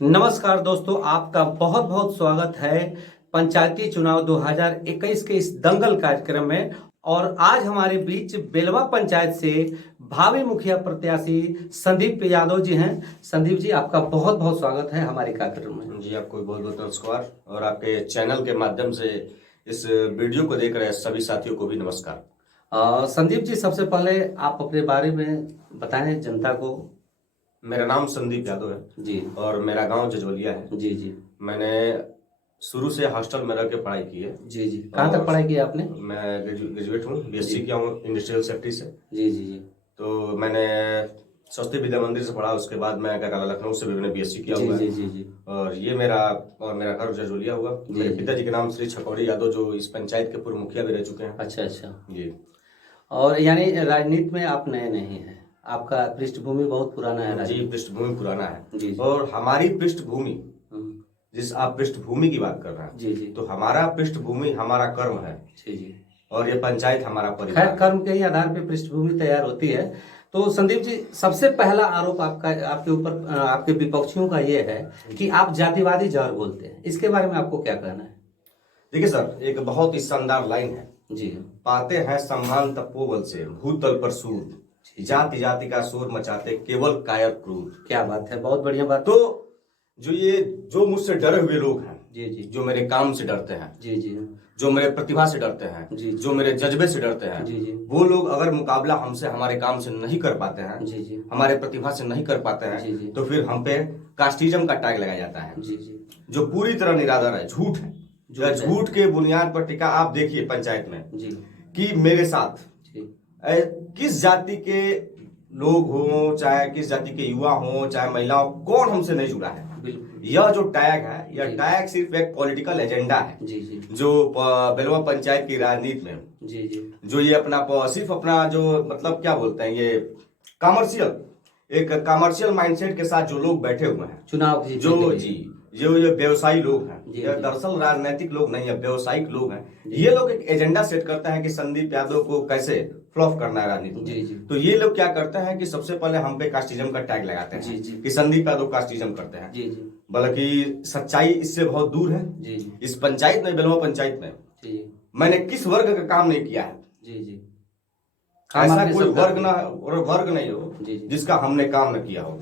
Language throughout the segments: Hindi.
नमस्कार दोस्तों, आपका बहुत बहुत स्वागत है पंचायती चुनाव 2021 के इस दंगल कार्यक्रम में। और आज हमारे बीच बेलवा पंचायत से भावी मुखिया प्रत्याशी संदीप यादव जी हैं। संदीप जी, आपका बहुत बहुत स्वागत है हमारे कार्यक्रम में। जी, आपको बहुत बहुत नमस्कार और आपके चैनल के माध्यम से इस वीडियो को देख रहे सभी साथियों को भी नमस्कार। संदीप जी, सबसे पहले आप अपने बारे में बताएं जनता को। मेरा नाम संदीप यादव है जी। और मेरा गांव जजवलिया है। जी जी। मैंने शुरू से हॉस्टल में रह के पढ़ाई की है। जी जी। कहाँ तक पढ़ाई की आपने? मैं ग्रेजुएट हूँ, बीएससी किया हूँ इंडस्ट्रियल सेफ्टी से। जी जी जी। तो मैंने सरस्वती विद्या मंदिर से पढ़ा, उसके बाद मैं क्या कहता लखनऊ से भी मैंने बीएससी किया हुआ है। जी जी जी। और मेरा घर जजवलिया हुआ। मेरे पिताजी के नाम श्री छकौड़ी यादव, जो इस पंचायत के पूर्व मुखिया भी रह चुके हैं। अच्छा अच्छा जी। और यानी राजनीति में आप नए नहीं हैं, आपका पृष्ठभूमि बहुत पुराना है। जी, पृष्ठभूमि पुराना है। जी। और हमारी पृष्ठभूमि, जिस आप पृष्ठभूमि की बात कर रहे हैं, जी जी, तो हमारा पृष्ठभूमि हमारा कर्म है। जी जी। और ये पंचायत हमारा परिवार है। कर्म के ही आधार पे पृष्ठभूमि तैयार होती है। तो संदीप जी, सबसे पहला आरोप आपके ऊपर आपके विपक्षियों का ये है कि आप जातिवादी जहर बोलते हैं। इसके बारे में आपको क्या कहना है? देखिए सर, एक बहुत ही शानदार लाइन है। जी। पाते हैं सम्मान तपोबल से, भूतल पर सूद, जाति जाति का शोर मचाते केवल कायर क्रूर। क्या बात है, बहुत बढ़िया बात। तो जो मुझसे डरे हुए लोग हैं, जी जी, जो मेरे काम से डरते हैं, जी जी, जो मेरे प्रतिभा से डरते हैं, जी, जो मेरे जज्बे से डरते हैं, जी जी, वो लोग अगर मुकाबला हमसे हमारे काम से नहीं कर पाते हैं, जी जी, हमारे प्रतिभा से नहीं कर पाते हैं, जी जी, तो फिर हम पे कास्टिज्म का टैग लगाया जाता है। जी जी, जो पूरी तरह निराधार है, झूठ है। झूठ के बुनियाद पर टिका। आप देखिए पंचायत में जी कि मेरे साथ किस जाति के लोग हों, चाहे किस जाति के युवा हों, चाहे महिला हो, कौन हमसे नहीं जुड़ा है। यह जो टैग है, यह टैग सिर्फ एक पॉलिटिकल एजेंडा है। जी जी, जो बेलवा पंचायत की राजनीति में जी जी, जो ये सिर्फ अपना जो मतलब क्या बोलते हैं, ये कमर्शियल माइंडसेट के साथ जो लोग बैठे हुए हैं चुनाव जो ये व्यवसायी लोग हैं, ये दरअसल राजनीतिक लोग नहीं है, व्यवसायिक लोग हैं। ये लोग एक एजेंडा सेट करते हैं कि संदीप यादव को कैसे फ्लॉप करना है राजनीति में। तो ये लोग क्या करते हैं कि सबसे पहले हम पे कास्टिज्म का टैग लगाते हैं कि संदीप यादव कास्टिज्म करते हैं। बल्कि सच्चाई इससे बहुत दूर है। इस पंचायत में, बेलवा पंचायत में, मैंने किस वर्ग का काम नहीं किया है। ऐसा कोई वर्ग नहीं हो जिसका हमने काम न किया हो।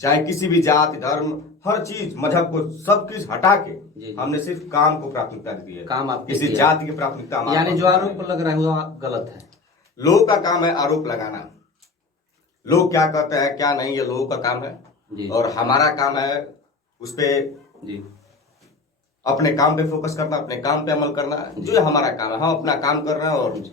चाहे किसी भी जाति, धर्म, हर चीज, मजहब को सब कुछ हटा के हमने सिर्फ काम को प्राथमिकता दी है। काम आप किसी जाति की प्राथमिकता, यानी जो आरोप लग रहा है वो गलत है। लोगों का काम है आरोप लगाना। लोग क्या कहते हैं क्या नहीं, ये लोगों का काम है। और हमारा काम है उस पे अपने काम पे फोकस करना, अपने काम पे अमल करना, जो हमारा काम है। हम अपना काम कर रहे हैं और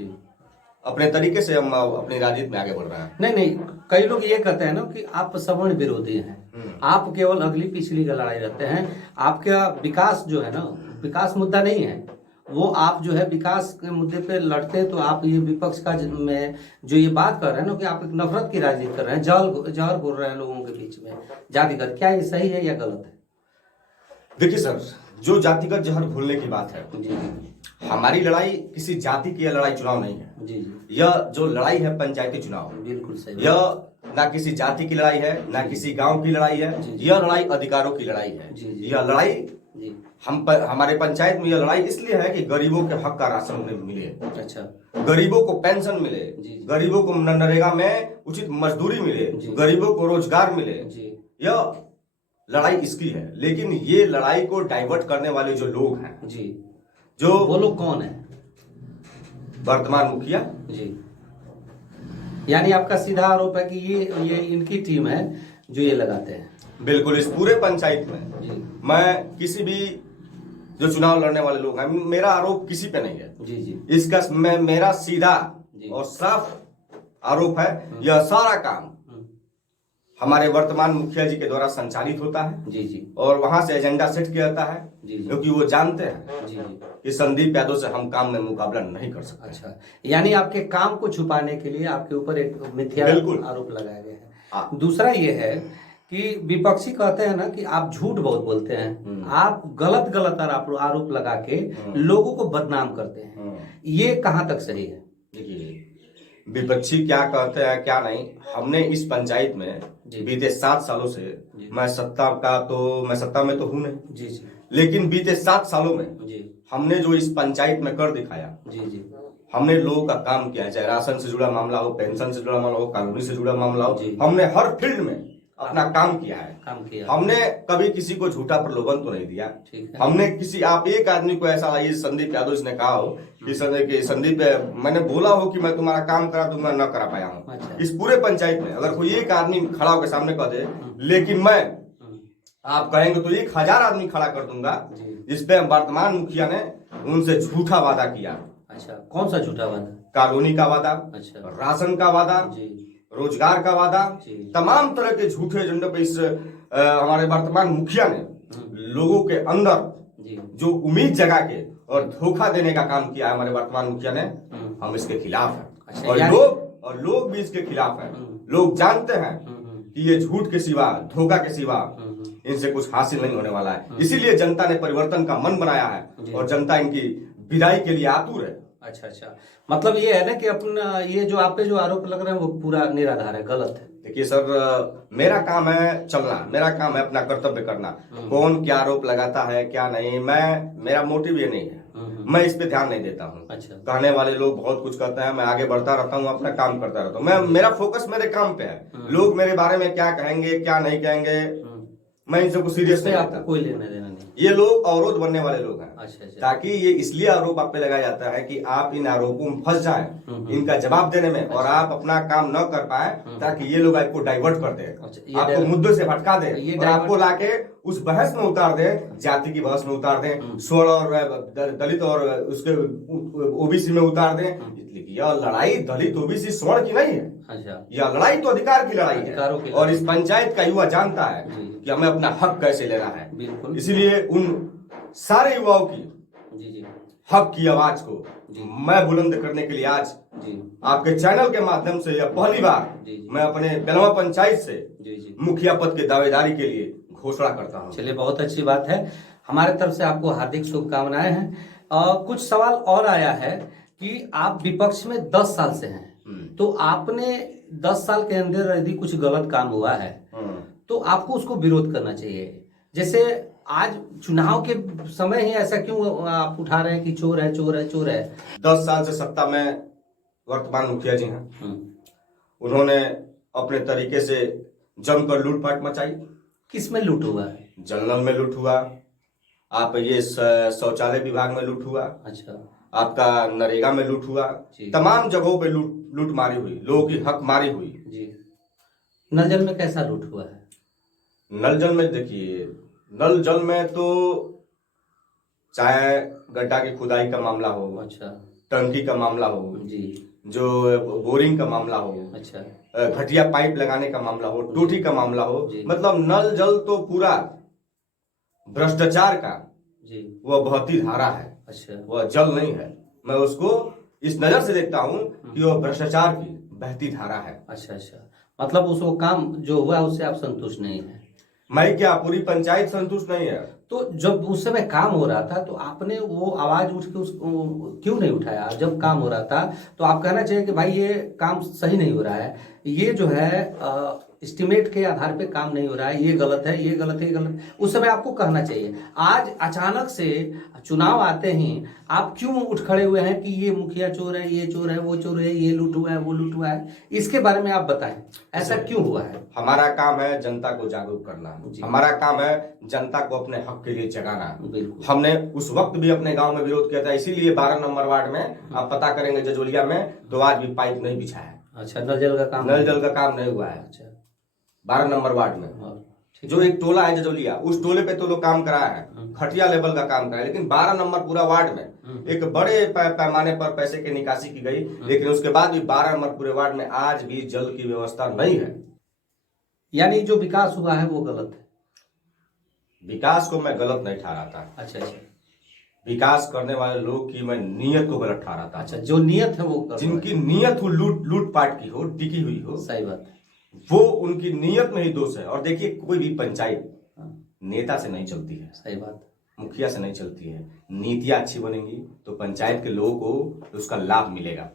अपने तरीके से हम अपनी राजनीति में आगे बढ़ रहे हैं। नहीं, कई लोग ये कहते हैं ना कि आप सवर्ण विरोधी हैं, आप केवल अगली पिछली का लड़ाई रखते हैं। आपका विकास जो है ना, विकास मुद्दा नहीं है वो। आप जो है विकास के मुद्दे पे लड़ते हैं, तो आप ये विपक्ष का में जो ये बात कर रहे हैं ना कि आप एक नफरत की राजनीति कर रहे हैं, जहर घोल रहे हैं लोगों के बीच में जातिगत। क्या ये सही है या गलत है? देखिए सर, जो जातिगत जहर घोलने की बात है, हमारी लड़ाई किसी जाति की लड़ाई चुनाव नहीं है। यह जो लड़ाई है पंचायती चुनाव, बिल्कुल सही, यह ना किसी जाति की लड़ाई है, ना किसी गांव की लड़ाई है। यह लड़ाई अधिकारों की लड़ाई है। यह लड़ाई हमारे पंचायत में यह लड़ाई इसलिए है कि गरीबों के हक का राशन उन्हें मिले। अच्छा, गरीबों को पेंशन मिले, गरीबों को नरेगा में उचित मजदूरी मिले, गरीबों को रोजगार मिले। यह लड़ाई इसकी है। लेकिन ये लड़ाई को डाइवर्ट करने वाले जो लोग हैं, जो वो लोग कौन है? वर्तमान मुखिया यानी आपका सीधा आरोप है कि ये इनकी टीम है जो ये लगाते हैं। बिल्कुल। इस पूरे पंचायत में मैं किसी भी जो चुनाव लड़ने वाले लोग हैं, मेरा आरोप किसी पे नहीं है। इसका मेरा सीधा और साफ आरोप है, यह सारा काम हमारे वर्तमान मुखिया जी के द्वारा संचालित होता है। और वहां से एजेंडा सेट किया जाता है, क्योंकि वो जानते हैं कि संदीप यादव से हम काम में मुकाबला नहीं कर सकते। अच्छा, यानी आपके काम को छुपाने के लिए आपके ऊपर एक मिथ्या आरोप लगाया गया है। दूसरा ये है कि विपक्षी कहते हैं ना कि आप झूठ बहुत बोलते हैं, आप गलत आरोप लगा के लोगों को बदनाम करते हैं। ये कहाँ तक सही है? देखिए, विपक्षी क्या कहते हैं क्या नहीं, हमने इस पंचायत में बीते 7 सालों से मैं सत्ता में तो हूं नहीं जी जी, लेकिन बीते 7 सालों में जी हमने जो इस पंचायत में कर दिखाया, जी, जी हमने लोगों का काम किया है, चाहे राशन से जुड़ा मामला हो, पेंशन से जुड़ा मामला हो, कॉलोनी से जुड़ा मामला हो, हमने हर फील्ड में अपना काम किया है। हमने कभी किसी को झूठा प्रलोभन तो नहीं दिया। हमने आप एक आदमी को ऐसा, ये संदीप यादव इसने कहा हो कि संदीप मैंने बोला हो कि मैं तुम्हारा काम करा दूंगा, न करा पाया हूँ। अच्छा। इस पूरे पंचायत में अगर कोई एक आदमी खड़ा होकर सामने कह दे लेकिन मैं आप कहेंगे तो 1000 आदमी खड़ा कर दूंगा, जिस पे वर्तमान मुखिया ने उनसे झूठा वादा किया। अच्छा, कौन सा झूठा वादा? कॉलोनी का वादा, अच्छा, राशन का वादा, रोजगार का वादा, तमाम तरह के झूठे एजेंडे पे इस हमारे वर्तमान मुखिया ने लोगों के अंदर जो उम्मीद जगा के और धोखा देने का काम किया है हमारे वर्तमान मुखिया ने। हम इसके खिलाफ हैं। अच्छा, और लोग भी इसके खिलाफ हैं। लोग जानते हैं कि ये झूठ के सिवा, धोखा के सिवा इनसे कुछ हासिल नहीं होने वाला है। इसीलिए जनता ने परिवर्तन का मन बनाया है और जनता इनकी विदाई के लिए आतुर है। अच्छा अच्छा, मतलब ये है ना कि अपना ये जो आप पे जो आरोप लग रहे हैं वो पूरा निराधार है, गलत है। देखिए सर, मेरा काम है चलना, मेरा काम है अपना कर्तव्य करना। कौन क्या आरोप लगाता है क्या नहीं, मेरा मोटिव ये नहीं है, मैं इस पे ध्यान नहीं देता हूँ। अच्छा। कहने वाले लोग बहुत कुछ कहते हैं, मैं आगे बढ़ता रहता हूँ, अपना काम करता रहता हूँ। मेरा फोकस मेरे काम पे है। लोग मेरे बारे में क्या कहेंगे क्या नहीं कहेंगे, मैं इन सबको सीरियस नहीं लेता। कोई लेना देना नहीं। ये लोग अवरोध बनने वाले लोग हैं। अच्छा अच्छा। ताकि ये इसलिए आरोप आप पे लगाया जाता है कि आप इन आरोपों में फंस जाएं, इनका जवाब देने में, और आप अपना काम न कर पाए, ताकि ये लोग आपको डाइवर्ट कर दे, आपको मुद्दे से भटका दे और आपको लाके उस बहस में उतार दे, जाति की बहस में उतार दे, स्वर्ण और दलित और उसके ओबीसी में उतार दे। यह लड़ाई दलित ओबीसी स्वर्ण की नहीं है। अच्छा। यह लड़ाई तो अधिकार की लड़ाई है और इस पंचायत का युवा जानता है कि हमें अपना हक कैसे लेना है। बिल्कुल। इसलिए उन सारे युवाओं की हक की आवाज को मैं बुलंद करने के लिए आज आपके चैनल के माध्यम से यह पहली बार मैं अपने बेलवा पंचायत से मुखिया पद के दावेदारी के लिए घोषणा करता हूं। चलिए, बहुत अच्छी बात है। हमारे तरफ से आपको हार्दिक शुभकामनाएं हैं। कुछ सवाल और आया है कि आप विपक्ष में 10 साल से हैं, तो आपने 10 साल के अंदर यदि कुछ गलत काम हुआ है तो आपको उसको विरोध करना चाहिए। जैसे आज चुनाव के समय ही ऐसा क्यों आप उठा रहे हैं कि चोर है चोर है चोर है? 10 साल से सत्ता में वर्तमान मुखिया जी हैं, उन्होंने अपने तरीके से जमकर लूटपाट मचाई। किस में लूट हुआ है? जल नल में लूट हुआ, आप ये शौचालय विभाग में लूट हुआ। अच्छा। आपका नरेगा में लूट हुआ, तमाम जगहों पे लूट मारी हुई, लोगों की हक मारी हुई जी। नल जल में कैसा लूट हुआ है? नल जल में देखिए, नल जल में तो चाहे गड्ढा की खुदाई का मामला हो, अच्छा, टंकी का मामला हो जी, जो बोरिंग का मामला हो, अच्छा, घटिया पाइप लगाने का मामला हो, टूटी का मामला हो, मतलब नल जल तो पूरा भ्रष्टाचार का जी वह बहती धारा है। अच्छा। वह जल नहीं है, मैं उसको इस नजर से देखता हूँ कि वह भ्रष्टाचार की बहती धारा है। अच्छा अच्छा, मतलब उसको काम जो हुआ उससे आप संतुष्ट नहीं है? मैं क्या, पूरी पंचायत संतुष्ट नहीं है। तो जब उस समय काम हो रहा था तो आपने वो आवाज उठ के उसको क्यों नहीं उठाया? जब काम हो रहा था तो आप कहना चाहिए कि भाई ये काम सही नहीं हो रहा है, ये जो है एस्टिमेट के आधार पे काम नहीं हो रहा है, ये गलत है, ये गलत है, ये गलत है, उस समय आपको कहना चाहिए। आज अचानक से चुनाव आते ही आप क्यों उठ खड़े हुए हैं कि ये मुखिया चोर है, ये चोर है, वो चोर है, ये लूट हुआ है, वो लूट हुआ है? इसके बारे में आप बताएं, ऐसा क्यों हुआ है? हमारा काम है जनता को जागरूक करना, हमारा काम है जनता को अपने हक के लिए जगाना। हमने उस वक्त भी अपने गांव में विरोध किया था, इसीलिए 12 नंबर वार्ड में आप पता करेंगे जजोलिया में तो आज भी पाइप नहीं बिछा है। अच्छा, नल जल का काम नहीं हुआ है। अच्छा, 12 नंबर वार्ड में जो एक टोला है जजोलिया, उस टोले पे तो लोग काम कराया है, घटिया लेवल का काम कराया, लेकिन 12 नंबर पूरा वार्ड में एक बड़े पैमाने पर पैसे की निकासी की गई, लेकिन उसके बाद भी 12 नंबर पूरे वार्ड में आज भी जल की व्यवस्था नहीं है। यानी जो विकास हुआ है वो गलत है? विकास को मैं गलत नहीं ठहराता। अच्छा अच्छा, विकास करने वाले लोग की मैं नीयत को गलत ठहराता। अच्छा, जो नीयत है वो जिनकी नीयत हो लूटपाट की हो, टिकी हुई हो, सही बात है, वो उनकी नीयत में ही दोष है। और देखिए, कोई भी पंचायत नेता से नहीं चलती है, सही बात, मुखिया से नहीं चलती है। नीतियां अच्छी बनेंगी तो पंचायत के लोगों को उसका लाभ मिलेगा।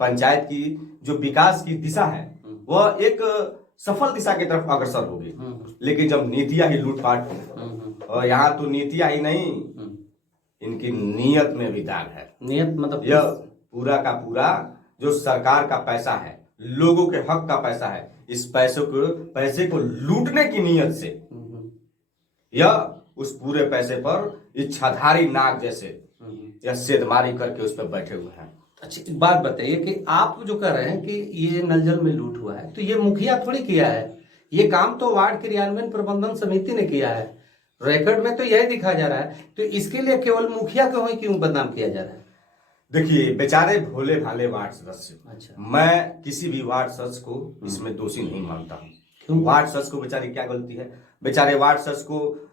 पंचायत की जो विकास की दिशा है वह एक सफल दिशा की तरफ अग्रसर होगी। लेकिन जब नीतियां ही लूटपाट होंगी, और यहाँ तो नीतियां ही नहीं, इनकी नीयत में भी दाग है। नियत मतलब यह पूरा का पूरा जो सरकार का पैसा है, लोगों के हक का पैसा है, इस पैसे को लूटने की नीयत से यह उस पूरे पैसे पर इच्छाधारी नाग जैसे या सेधमारी करके उस पर बैठे हुए हैं। अच्छा, एक बात बताइए कि आप जो कह रहे हैं कि ये नल जल में लूट हुआ है, तो ये मुखिया थोड़ी किया है, ये काम तो वार्ड क्रियान्वयन प्रबंधन समिति ने किया है। रिकॉर्ड में तो यही दिखा जा रहा है, तो इसके लिए केवल मुखिया को ही क्यों बदनाम किया जा रहा है? देखिए, बेचारे भोले भाले वार्ड सदस्य, अच्छा, मैं किसी भी वार्ड सदस्य को इसमें दोषी नहीं मानता हूँ। क्यों? वार्ड सदस्य को बेचारी क्या गलती है? बेचारे वार्ड सदस्य को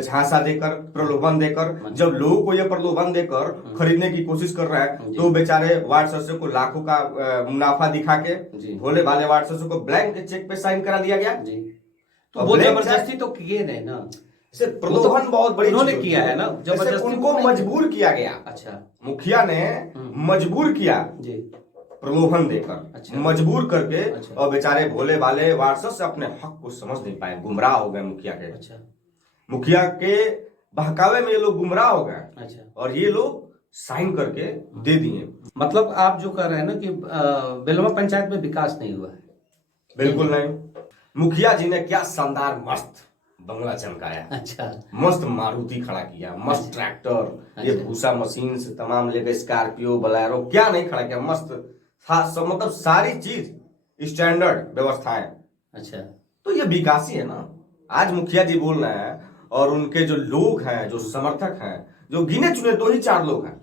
झांसा देकर, प्रलोभन देकर, जब लोगों को यह प्रलोभन देकर खरीदने की कोशिश कर रहा है, तो बेचारे वार्ड सदस्य को लाखों का मुनाफा दिखा के भोले भाले वार्ड सदस्य को ब्लैंक चेक पे साइन करा दिया गया। तो वो जबरदस्ती तो किए नहीं ना, इसे प्रलोभन बहुत बड़ी उन्होंने किया है ना, जबरदस्ती उनको मजबूर किया गया। अच्छा, मुखिया ने मजबूर किया जी, प्रलोभन देकर। अच्छा, मजबूर करके। अच्छा, और बेचारे भोले भाले वार्ड सदस्य अपने हक को समझ नहीं पाए, गुमराह हो गए मुखिया के। अच्छा, मुखिया के बहकावे में ये लोग गुमराह हो गए। अच्छा, और ये लोग साइन करके दे दिए। मतलब आप जो कह रहे हैं ना कि बेलवा पंचायत में विकास नहीं हुआ है? बिल्कुल नहीं। मुखिया जी ने क्या शानदार मस्त बंगला चमकाया। अच्छा, मस्त मारुति खड़ा किया, मस्त ट्रैक्टर, ये भूसा मशीन से तमाम लेकर स्कॉर्पियो, बोलेरो, क्या नहीं खड़ा किया, मस्त मतलब सारी चीज स्टैंडर्ड व्यवस्थाएं। अच्छा, तो ये विकास ही है ना। आज मुखिया जी बोल रहे हैं, और उनके जो लोग हैं, जो समर्थक हैं, जो गिने चुने 2 ही 4 लोग हैं,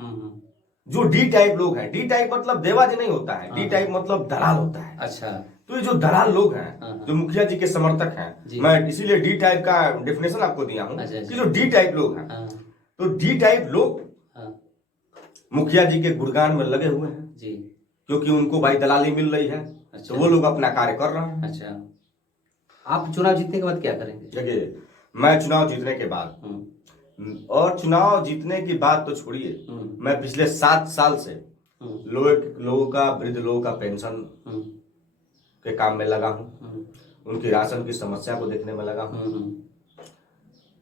जो डी टाइप लोग हैं। डी टाइप मतलब देवाजी नहीं होता है, डी टाइप मतलब दलाल होता है। अच्छा, तो ये जो दलाल लोग हैं, जो मुखिया जी के समर्थक हैं, मैं इसीलिए डी टाइप का डेफिनेशन आपको दिया हूं। अच्छा, कि जो डी टाइप लोग हैं, तो डी टाइप लोग मुखिया जी के गुणगान में लगे हुए हैं जी, क्योंकि उनको भाई दलाली मिल रही है। अच्छा, तो वो लोग अपना कार्य कर रहे हैं। अच्छा, आप चुनाव जीतने के बाद क्या करेंगे? देखिए, मैं चुनाव जीतने के बाद, और चुनाव जीतने की बात तो छोड़िए, मैं पिछले 7 साल से लोगों का, वृद्ध लोगों का पेंशन के काम में लगा हूँ, उनकी राशन की समस्या को देखने में लगा हूँ,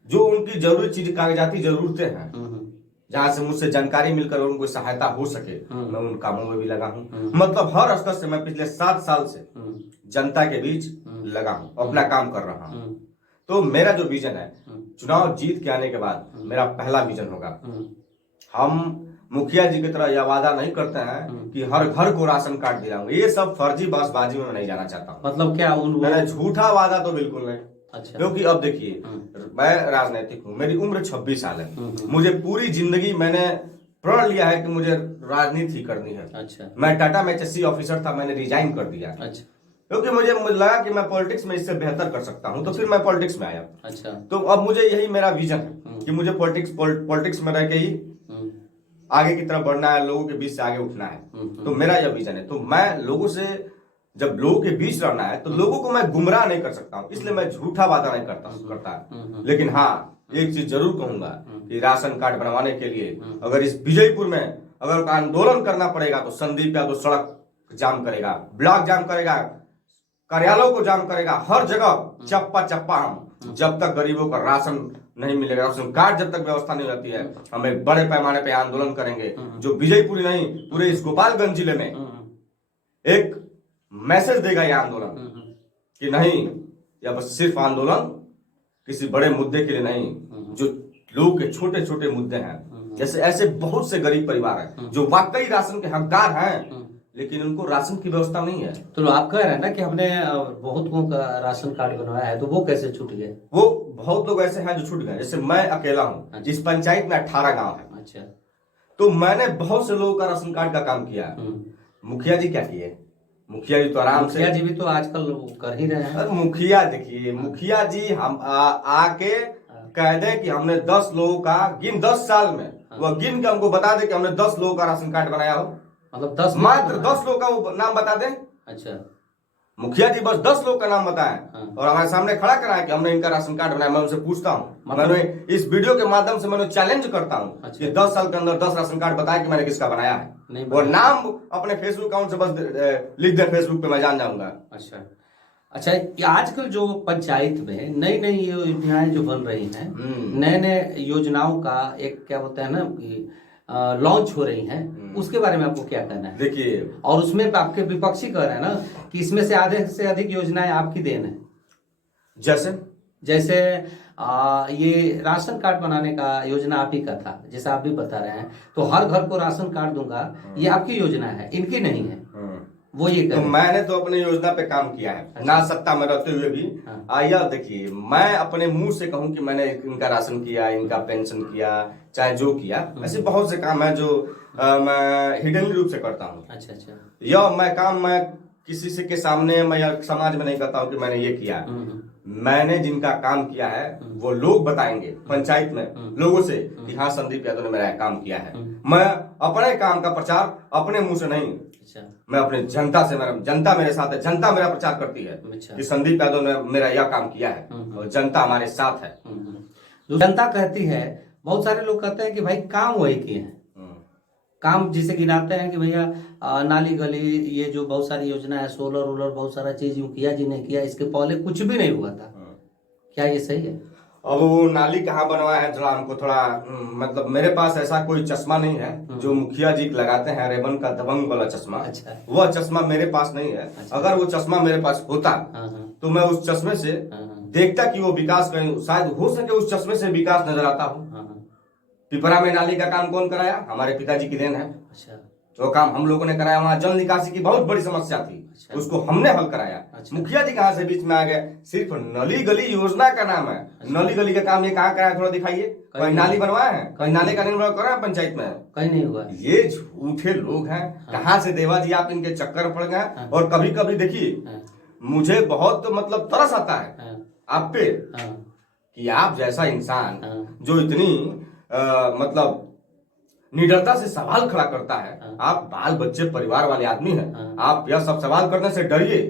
जो उनकी जरूरी चीज, कागजाती जरूरतें हैं, जहां से मुझसे जानकारी मिलकर उनको सहायता हो सके, मैं उन कामों में भी लगा हूँ। मतलब हर स्तर से मैं पिछले 7 साल से जनता के बीच लगा हूँ, अपना काम कर रहा हूँ। तो मेरा जो विजन है, चुनाव जीत के आने के बाद मेरा पहला विजन होगा, हम मुखिया जी की तरह यह वादा नहीं करते हैं कि हर घर को राशन कार्ड दिलाऊंगा। ये सब फर्जी बसबाजी में नहीं जाना चाहता हूँ। मतलब क्या मैंने झूठा वादा तो बिल्कुल नहीं। अच्छा, क्योंकि अब देखिए, मैं राजनीतिक हूँ, मेरी उम्र 26 साल है, मुझे पूरी जिंदगी मैंने प्रण लिया है कि मुझे राजनीति करनी है। अच्छा, मैं टाटा में HSC ऑफिसर था, मैंने रिजाइन कर दिया। अच्छा, क्योंकि मुझे लगा कि मैं पॉलिटिक्स में इससे बेहतर कर सकता हूं, तो फिर मैं पॉलिटिक्स में आया। अच्छा, तो अब मुझे यही मेरा विजन है कि मुझे पॉलिटिक्स में रह के ही आगे की तरफ बढ़ना है, लोगों के बीच से आगे उठना है। तो मेरा यह विजन है। तो मैं लोगों से, जब लोगों के बीच रहना है, तो लोगों को मैं गुमराह नहीं कर सकता हूँ, इसलिए मैं झूठा वादा नहीं करता। लेकिन हाँ, एक चीज जरूर कहूंगा कि राशन कार्ड बनवाने के लिए अगर इस विजयपुर में अगर आंदोलन करना पड़ेगा, तो संदीप यादव सड़क जाम करेगा, ब्लॉक जाम करेगा, कार्यालयों को जाम करेगा, हर जगह चप्पा चप्पा हम, जब तक गरीबों का राशन नहीं मिलेगा, राशन कार्ड जब तक व्यवस्था नहीं रहती है, हम एक बड़े पैमाने पे आंदोलन करेंगे, जो विजयपुर नहीं पूरे इस गोपालगंज जिले में एक मैसेज देगा यह आंदोलन कि नहीं, यह बस सिर्फ आंदोलन किसी बड़े मुद्दे के लिए नहीं, जो लोगों के छोटे छोटे मुद्दे हैं, जैसे ऐसे बहुत से गरीब परिवार हैं जो वाकई राशन के हकदार हैं, लेकिन उनको राशन की व्यवस्था नहीं है। तो आप कह रहे हैं ना कि हमने बहुत लोगों का राशन कार्ड बनवाया है, तो वो कैसे छूट गए? वो बहुत लोग ऐसे हैं जो छूट गए, जैसे मैं अकेला हूँ। अच्छा। इस पंचायत में 18 गांव है। अच्छा, तो मैंने बहुत से लोगों का राशन कार्ड का काम किया। मुखिया जी क्या किए? मुखिया जी तो आराम से, मुखिया जी भी तो आजकल कर ही रहे हैं। मुखिया देखिए, मुखिया जी हम आके कह दे कि हमने 10 लोगों का 10 साल में, वह गिन के हमको बता दे कि हमने 10 लोगों का राशन कार्ड बनाया हो, मतलब 10 मात्र 10 लोग का वो नाम बता दे। अच्छा, मुखिया जी बस 10 लोग का नाम बताए और हमारे सामने खड़ा कराए कि हमने इनका राशन कार्ड बनाया। मैं उनसे पूछता हूँ, मैंने इस वीडियो के माध्यम से मैंने चैलेंज करता हूँ। अच्छा, कि 10 साल के अंदर 10 राशन कार्ड बताया कि मैंने किसका बनाया है, और नाम अपने फेसबुक अकाउंट से बस लिख दे, फेसबुक पे मैं जान जाऊंगा। अच्छा, अच्छा, ये आजकल जो पंचायत में नई नई योजनाएं जो बन रही हैं, नए नए योजनाओं का एक क्या होता है ना कि लॉन्च हो रही हैं, उसके बारे में आपको क्या कहना है? देखिए, और उसमें आपके विपक्षी कह रहे हैं ना कि इसमें से आधे से अधिक योजनाएं आपकी देन है। जैसे ये राशन कार्ड बनाने का योजना आप ही का था, जैसा आप भी बता रहे हैं, तो हर घर को राशन कार्ड दूंगा, ये आपकी योजना है, इनकी नहीं है। वो ये तो मैंने तो अपने योजना पे काम किया है। अच्छा। ना सत्ता में रहते हुए भी। आइए देखिए, मैं अपने मुंह से कहूं कि मैंने इनका राशन किया, इनका पेंशन किया, चाहे जो किया, ऐसे बहुत से काम है जो मैं हिडन रूप से करता हूं। अच्छा अच्छा। यह मैं किसी से के सामने मैं या समाज में नहीं करता हूं कि मैंने ये किया। मैंने जिनका काम किया है वो लोग बताएंगे पंचायत में लोगों से कि हाँ, संदीप यादव ने मेरा काम किया है। मैं अपने काम का प्रचार अपने मुंह से नहीं, मैं अपने जनता से, जनता मेरे साथ है, जनता मेरा प्रचार करती है कि संदीप यादव ने मेरा यह काम किया है और जनता हमारे साथ है। जो जनता कहती है, बहुत सारे लोग कहते हैं कि भाई काम वही किए हैं, काम जिसे गिनाते हैं कि भैया नाली गली, ये जो बहुत सारी योजना है, सोलर वोलर, बहुत सारा चीज यूं किया जिन्हें किया, इसके पहले कुछ भी नहीं हुआ था। क्या ये सही है? अब वो नाली कहाँ बनवाया है, जरा हमको थोड़ा मतलब मेरे पास ऐसा कोई चश्मा नहीं है जो मुखिया जी लगाते हैं, रेबन का दबंग वाला चश्मा। अच्छा। वह चश्मा मेरे पास नहीं है। अच्छा। अगर वो चश्मा मेरे पास होता तो मैं उस चश्मे से देखता कि वो विकास कहीं, शायद हो सके उस चश्मे से विकास नजर आता हो। पिपरा में नाली का काम कौन कराया? हमारे पिताजी की देन है। अच्छा। जो काम हम लोगों ने कराया, वहाँ जल निकासी की बहुत बड़ी समस्या थी। अच्छा। उसको हमने हल कराया। अच्छा। मुखिया जी कहाँ से बीच में आ गए? सिर्फ नली गली योजना का नाम है। अच्छा। नली गली का काम ये कहाँ कराया, थोड़ा दिखाइए। कोई नाली बनवाया है? कोई नाले का निर्माण करा है पंचायत में? कहीं नहीं हुआ। ये झूठे लोग हैं। कहाँ से देवा जी आप इनके चक्कर पड़ गए। और कभी कभी देखिए, मुझे बहुत मतलब तरस आता है आप पे कि आप जैसा इंसान जो इतनी मतलब निडरता से सवाल खड़ा करता है। आप बाल बच्चे परिवार वाले आदमी हैं। आप यह सब सवाल करने से डरिए।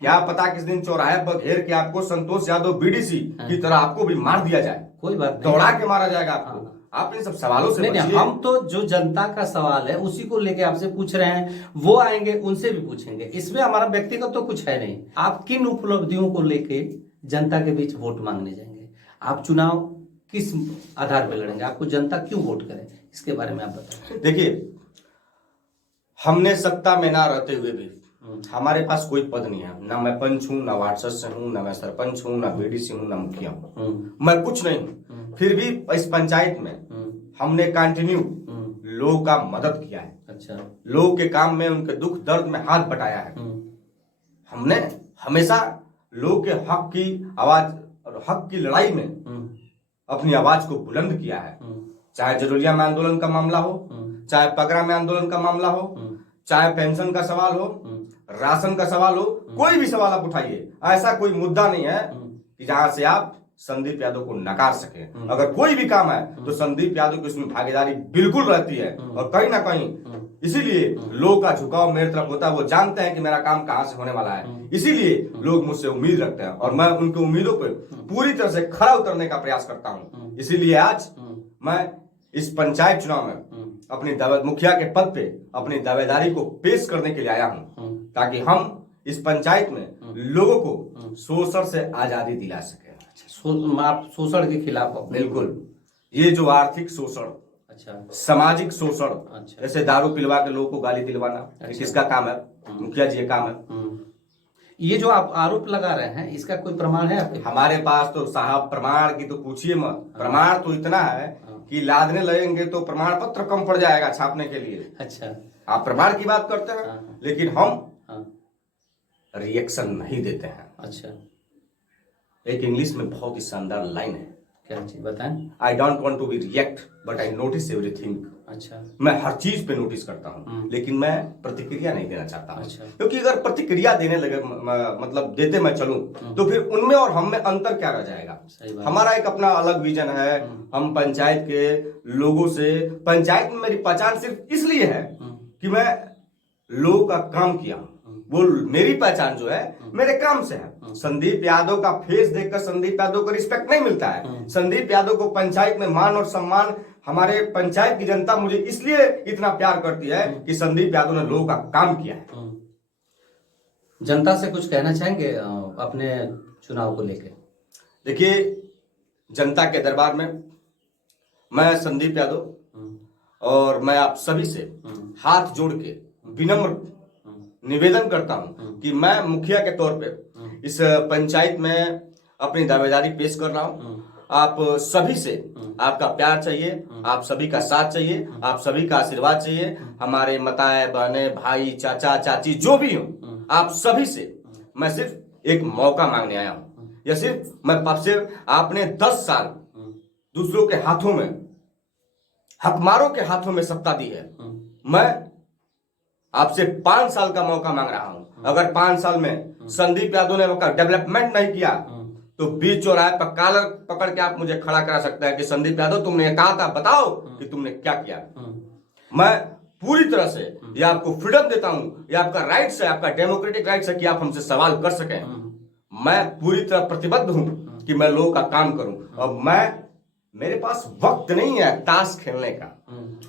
क्या पता किस दिन चौराहे पर घेर के आपको संतोष यादव बीडीसी की तरह आपको भी मार दिया जाए। कोई बात नहीं, दौड़ा के मारा जाएगा आपको। आप इन सब सवालों से नहीं, हम तो जो जनता का सवाल है उसी को लेके आपसे पूछ रहे हैं। वो आएंगे, उनसे भी पूछेंगे। इसमें हमारा व्यक्तिगत तो कुछ है नहीं। आप किन उपलब्धियों को लेके जनता के बीच वोट मांगने जाएंगे? आप चुनाव किस आधार पर लड़ेंगे? आपको जनता क्यों वोट करे, इसके बारे में आप बताएं। देखिए, हमने सत्ता में ना रहते हुए भी हमारे पास कोई पद नहीं है। ना मैं पंच हूँ, ना वार्ड सदस्य हूँ, ना मैं सरपंच हूँ, ना बीडीसी हूँ, ना मुखिया हूँ। मैं कुछ नहीं हूँ। फिर भी इस पंचायत में हमने कंटिन्यू लोगों का मदद किया है। अच्छा। लोगों के काम में, उनके दुख दर्द में हाथ बटाया है। हमने हमेशा लोगों के हक की आवाज और हक की लड़ाई में अपनी आवाज को बुलंद किया है। चाहे जरूरिया में आंदोलन का मामला हो, चाहे पगरा में आंदोलन का मामला हो, चाहे पेंशन का सवाल हो, राशन का सवाल हो, कोई भी सवाल आप उठाइए, ऐसा कोई मुद्दा नहीं है कि जहां से आप संदीप यादव को नकार सके। अगर कोई भी काम है तो संदीप यादव की उसमें भागीदारी बिल्कुल रहती है। और कहीं ना कहीं इसीलिए लोगों का झुकाव मेरी तरफ होता है। वो जानते हैं कि मेरा काम कहां से होने वाला है, इसीलिए लोग मुझसे उम्मीद रखते हैं और मैं उनकी उम्मीदों पर पूरी तरह से खरा उतरने का प्रयास करता हूं। इसीलिए आज मैं इस पंचायत चुनाव में अपनी मुखिया के पद पे अपनी दावेदारी को पेश करने के लिए आया हूं, ताकि हम इस पंचायत में लोगों को शोषण से आजादी दिला सके। आप शोषण के खिलाफ? बिल्कुल। ये जो आर्थिक शोषण, अच्छा, सामाजिक शोषण, अच्छा, जैसे दारू पिलवा के लोगों को गाली दिलवाना, अच्छा, किसका काम है? मुखिया जी का काम है। ये जो आप आरोप लगा रहे हैं, इसका कोई प्रमाण है आपके? हमारे पास तो साहब प्रमाण की तो पूछिए मत। प्रमाण तो इतना है कि लादने लगेंगे तो प्रमाण पत्र कम पड़ जाएगा छापने के लिए। अच्छा। आप प्रमाण की बात करते हैं, लेकिन हम रिएक्शन नहीं देते हैं। अच्छा। एक इंग्लिश में बहुत ही शानदार लाइन है, क्या चीज बताएं? I don't want to be react but I notice everything. अच्छा। मैं हर चीज पे नोटिस करता हूँ, लेकिन मैं प्रतिक्रिया नहीं देना चाहता हूँ। अच्छा। क्योंकि अगर प्रतिक्रिया देने लगे, मतलब देते मैं चलूं, तो फिर उनमें और हम में अंतर क्या रह जाएगा? हमारा एक अपना अलग विजन है। हम पंचायत के लोगों से, पंचायत में मेरी पहचान सिर्फ इसलिए है कि मैं लोगों का काम किया। वो मेरी पहचान जो है मेरे काम से है। संदीप यादव का फेस देखकर संदीप यादव को रिस्पेक्ट नहीं मिलता है। संदीप यादव को पंचायत में मान और सम्मान, हमारे पंचायत की जनता मुझे इसलिए इतना प्यार करती है कि संदीप यादव ने लोगों का काम किया है। जनता से कुछ कहना चाहेंगे अपने चुनाव को लेके? देखिए, जनता के दरबार में मैं संदीप यादव और मैं आप सभी से हाथ जोड़ के विनम्र निवेदन करता हूं कि मैं मुखिया के तौर पे इस पंचायत में अपनी दावेदारी पेश कर रहा हूं। आप सभी से आपका प्यार चाहिए, आप सभी का साथ चाहिए, आप सभी का आशीर्वाद चाहिए। हमारे माताएं, बहने, भाई, चाचा, चाची जो भी हो, आप सभी से मैं सिर्फ एक मौका मांगने आया हूं। या सिर्फ मैं आपसे, आपने 10 साल दूसरों के हाथों में, हकमारों के हाथों में सत्ता दी है। मैं आपसे 5 साल का मौका मांग रहा हूं। अगर 5 साल में संदीप यादव ने डेवलपमेंट नहीं किया तो बीच चौराहे पर कॉलर पकड़ के आप मुझे खड़ा करा सकते हैं कि संदीप यादव तुमने कहा था, बताओ कि तुमने क्या किया। मैं पूरी तरह से ये आपको फ्रीडम देता हूं, ये आपका राइट्स है, आपका डेमोक्रेटिक राइट्स है कि आप हमसे सवाल कर सकें। मैं पूरी तरह प्रतिबद्ध हूं कि मैं लोगों का काम करूं। और मेरे पास वक्त नहीं है ताश खेलने का,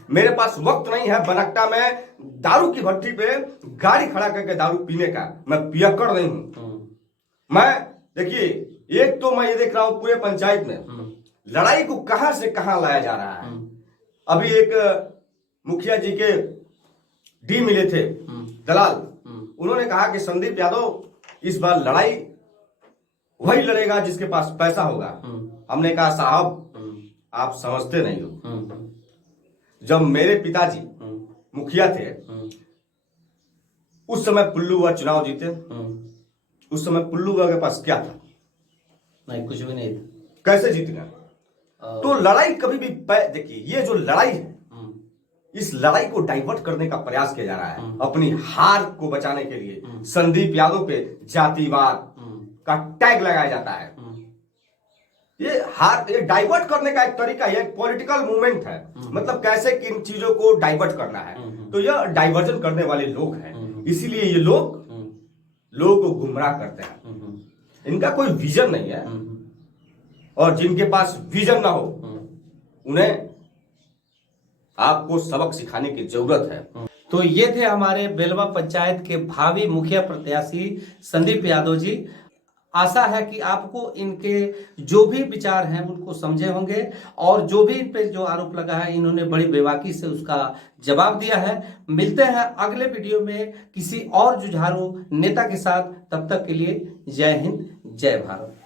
मेरे पास वक्त नहीं है बनकटा में दारू की भट्टी पे गाड़ी खड़ा करके दारू पीने का। मैं पियक्कड़ नहीं हूं। मैं देखिए, एक तो मैं ये देख रहा हूं पूरे पंचायत में लड़ाई को कहां से कहां लाया जा रहा है। अभी एक मुखिया जी के डी मिले थे दलाल, उन्होंने कहा कि संदीप यादव इस बार लड़ाई वही लड़ेगा जिसके पास पैसा होगा। हमने कहा साहब आप समझते नहीं हो, जब मेरे पिताजी मुखिया थे उस समय पुल्लू हुआ चुनाव जीते, उस समय पुल्लू हुआ के पास क्या था? नहीं, कुछ भी नहीं। कैसे जीत गया? तो लड़ाई कभी भी, देखिए ये जो लड़ाई है, इस लड़ाई को डाइवर्ट करने का प्रयास किया जा रहा है अपनी हार को बचाने के लिए। संदीप यादव पे जातिवाद का टैग लगाया जाता है। ये डाइवर्ट करने का एक तरीका है, एक पॉलिटिकल मूवमेंट है। मतलब कैसे किन चीजों को डाइवर्ट करना है, तो यह डाइवर्जन करने वाले लोग हैं। इसीलिए ये लोग लोगों को गुमराह करते हैं। इनका कोई विजन नहीं है, और जिनके पास विजन ना हो उन्हें आपको सबक सिखाने की जरूरत है। तो ये थे हमारे बेलवा पंचायत के भावी मुखिया प्रत्याशी संदीप यादव जी। आशा है कि आपको इनके जो भी विचार हैं उनको समझे होंगे, और जो भी इन पे जो आरोप लगा है इन्होंने बड़ी बेबाकी से उसका जवाब दिया है। मिलते हैं अगले वीडियो में किसी और जुझारू नेता के साथ। तब तक के लिए जय हिंद, जय भारत।